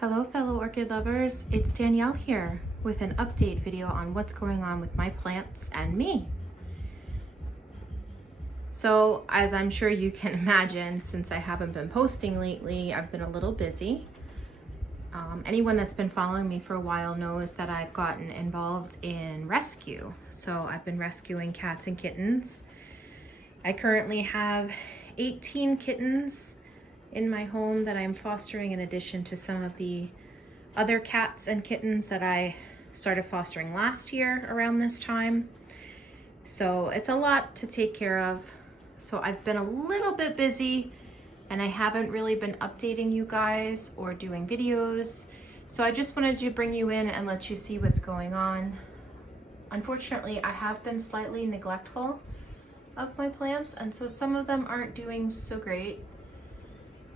Hello fellow orchid lovers, it's Danielle here with an update video on what's going on with my plants and me. So as I'm sure you can imagine, since I haven't been posting lately, I've been a little busy. Anyone that's been following me for a while knows that I've gotten involved in rescue. So I've been rescuing cats and kittens. I currently have 18 kittens in my home that I'm fostering, in addition to some of the other cats and kittens that I started fostering last year around this time. So it's a lot to take care of. So I've been a little bit busy and I haven't really been updating you guys or doing videos. So I just wanted to bring you in and let you see what's going on. Unfortunately, I have been slightly neglectful of my plants, and so some of them aren't doing so great.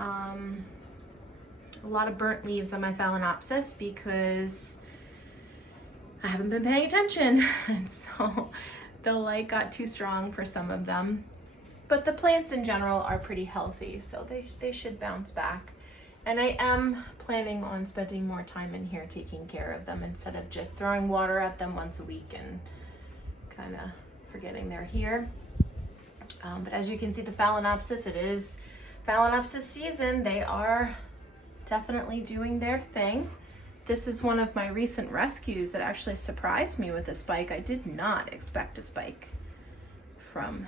A lot of burnt leaves on my Phalaenopsis because I haven't been paying attention, and so the light got too strong for some of them. But the plants in general are pretty healthy, so they should bounce back. And I am planning on spending more time in here taking care of them instead of just throwing water at them once a week and kind of forgetting they're here. But as you can see, the Phalaenopsis, it is Phalaenopsis season. They are definitely doing their thing. This is one of my recent rescues that actually surprised me with a spike. I did not expect a spike from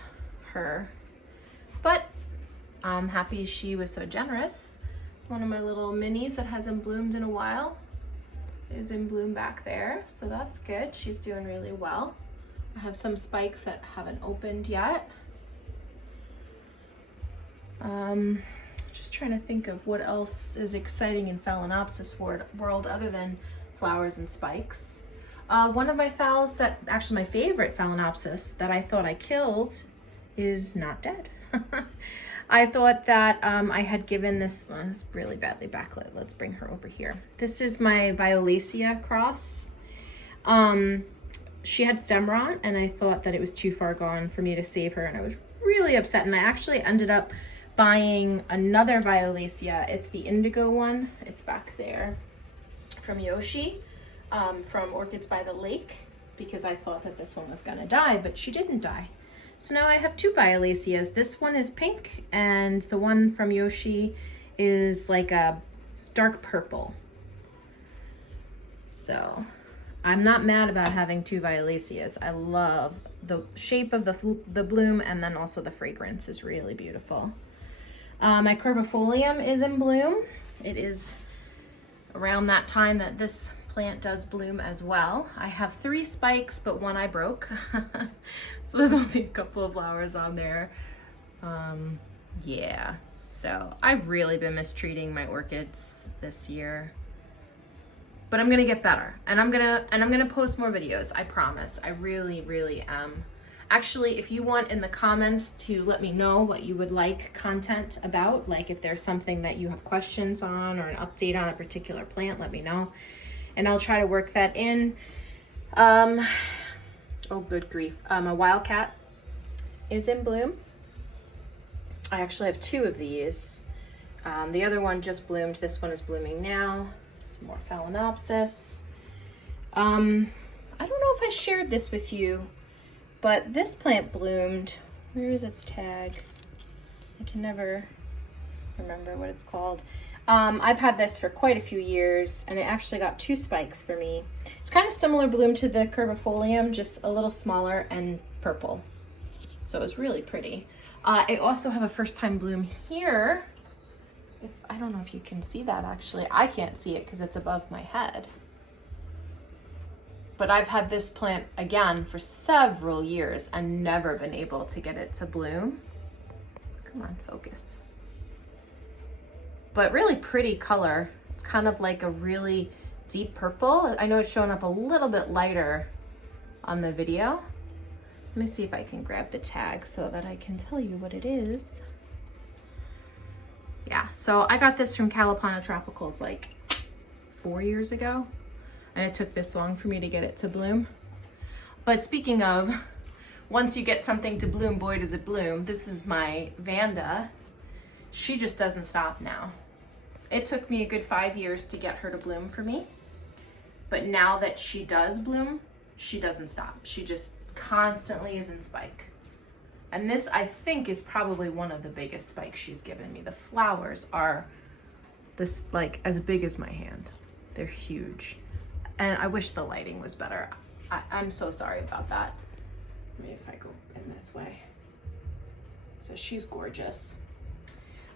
her, but I'm happy she was so generous. One of my little minis that hasn't bloomed in a while is in bloom back there, so that's good. She's doing really well. I have some spikes that haven't opened yet. Just trying to think of what else is exciting in Phalaenopsis world other than flowers and spikes. One of my phals that, actually my favorite Phalaenopsis that I thought I killed is not dead. I thought that I had given this one, it's really badly backlit. Let's bring her over here. This is my Violacea cross. She had stem rot and I thought that it was too far gone for me to save her, and I was really upset, and I actually ended up buying another Violacea. It's the indigo one. It's back there from Yoshi, from Orchids by the Lake, because I thought that this one was gonna die, but she didn't die. So now I have two Violaceas. This one is pink and the one from Yoshi is like a dark purple. So I'm not mad about having two Violaceas. I love the shape of the bloom, and then also the fragrance is really beautiful. My Curvifolium is in bloom. It is around that time that this plant does bloom as well. I have 3 spikes, but one I broke. So there's only a couple of flowers on there. Yeah, so I've really been mistreating my orchids this year. But I'm gonna get better, and I'm gonna post more videos, I promise. I really am. Actually, if you want in the comments to let me know what you would like content about, like if there's something that you have questions on or an update on a particular plant, let me know. And I'll try to work that in. Oh, good grief. A Wildcat is in bloom. I actually have 2 of these. The other one just bloomed. This one is blooming now. Some more Phalaenopsis. I don't know if I shared this with you, but this plant bloomed. Where is its tag? I can never remember what it's called. I've had this for quite a few years, and it actually got 2 spikes for me. It's kind of similar bloom to the Curvifolium, just a little smaller and purple. So it was really pretty. I also have a first time bloom here. I don't know if you can see that actually. I can't see it because it's above my head. But I've had this plant again for several years and never been able to get it to bloom. Come on, focus. But really pretty color. It's kind of like a really deep purple. I know it's showing up a little bit lighter on the video. Let me see if I can grab the tag so that I can tell you what it is. Yeah, so I got this from Calipana Tropicals like 4 years ago, and it took this long for me to get it to bloom. But speaking of, once you get something to bloom, boy does it bloom. This is my Vanda. She just doesn't stop now. It took me a good 5 years to get her to bloom for me. But now that she does bloom, she doesn't stop. She just constantly is in spike. And this, I think, is probably one of the biggest spikes she's given me. The flowers are this, like, as big as my hand. They're huge. And I wish the lighting was better. I'm so sorry about that. Maybe if I go in this way. So she's gorgeous.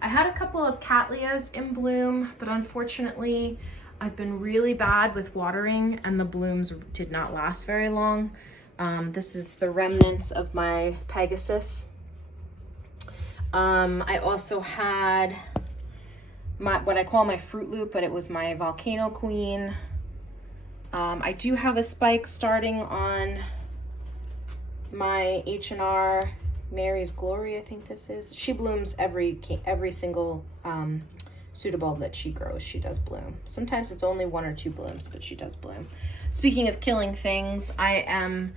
I had a couple of Cattleyas in bloom, but unfortunately, I've been really bad with watering and the blooms did not last very long. This is the remnants of my Pegasus. I also had what I call my Fruit Loop, but it was my Volcano Queen. I do have a spike starting on my H&R Mary's Glory, I think this is. She blooms every single pseudobulb that she grows. She does bloom. Sometimes it's only 1 or 2 blooms, but she does bloom. Speaking of killing things, I am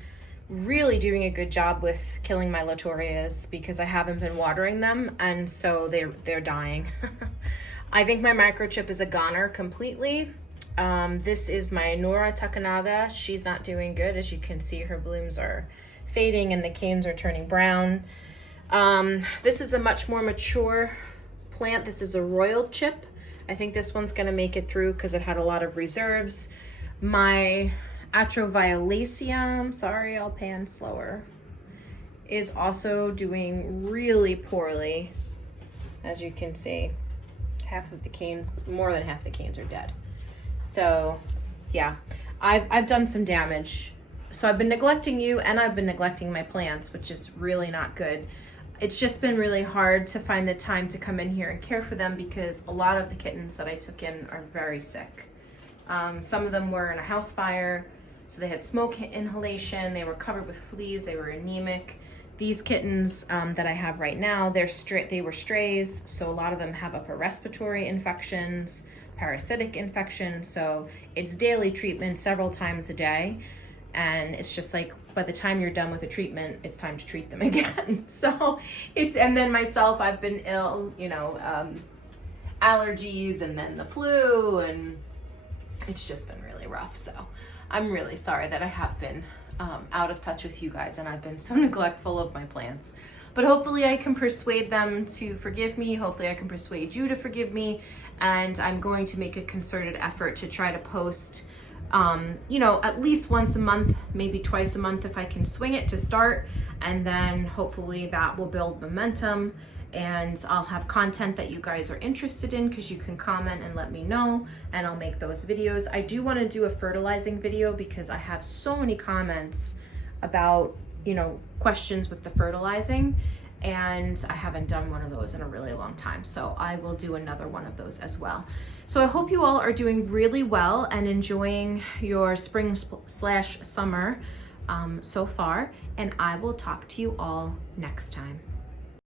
really doing a good job with killing my Latorias because I haven't been watering them, and so they're dying. I think my microchip is a goner completely. This is my Nora Takanaga. She's not doing good. As you can see, her blooms are fading and the canes are turning brown. This is a much more mature plant. This is a royal chip. I think this one's gonna make it through because it had a lot of reserves. My Atroviolaceum, sorry, I'll pan slower, is also doing really poorly. As you can see, half of the canes, more than half the canes are dead. So yeah, I've done some damage. So I've been neglecting you and I've been neglecting my plants, which is really not good. It's just been really hard to find the time to come in here and care for them because a lot of the kittens that I took in are very sick. Some of them were in a house fire, so they had smoke inhalation, they were covered with fleas, they were anemic. These kittens that I have right now, they were strays, so a lot of them have upper respiratory infections, parasitic infections, so it's daily treatment several times a day. And it's just like, by the time you're done with the treatment, it's time to treat them again. So and then myself, I've been ill, you know, allergies and then the flu, and it's just been really rough. So I'm really sorry that I have been out of touch with you guys and I've been so neglectful of my plants. But hopefully I can persuade them to forgive me. Hopefully I can persuade you to forgive me. And I'm going to make a concerted effort to try to post you know, at least once a month, maybe twice a month if I can swing it to start, and then hopefully that will build momentum and I'll have content that you guys are interested in because you can comment and let me know and I'll make those videos. I do want to do a fertilizing video because I have so many comments about, you know, questions with the fertilizing, and I haven't done one of those in a really long time. So I will do another one of those as well. So I hope you all are doing really well and enjoying your spring/summer so far, and I will talk to you all next time.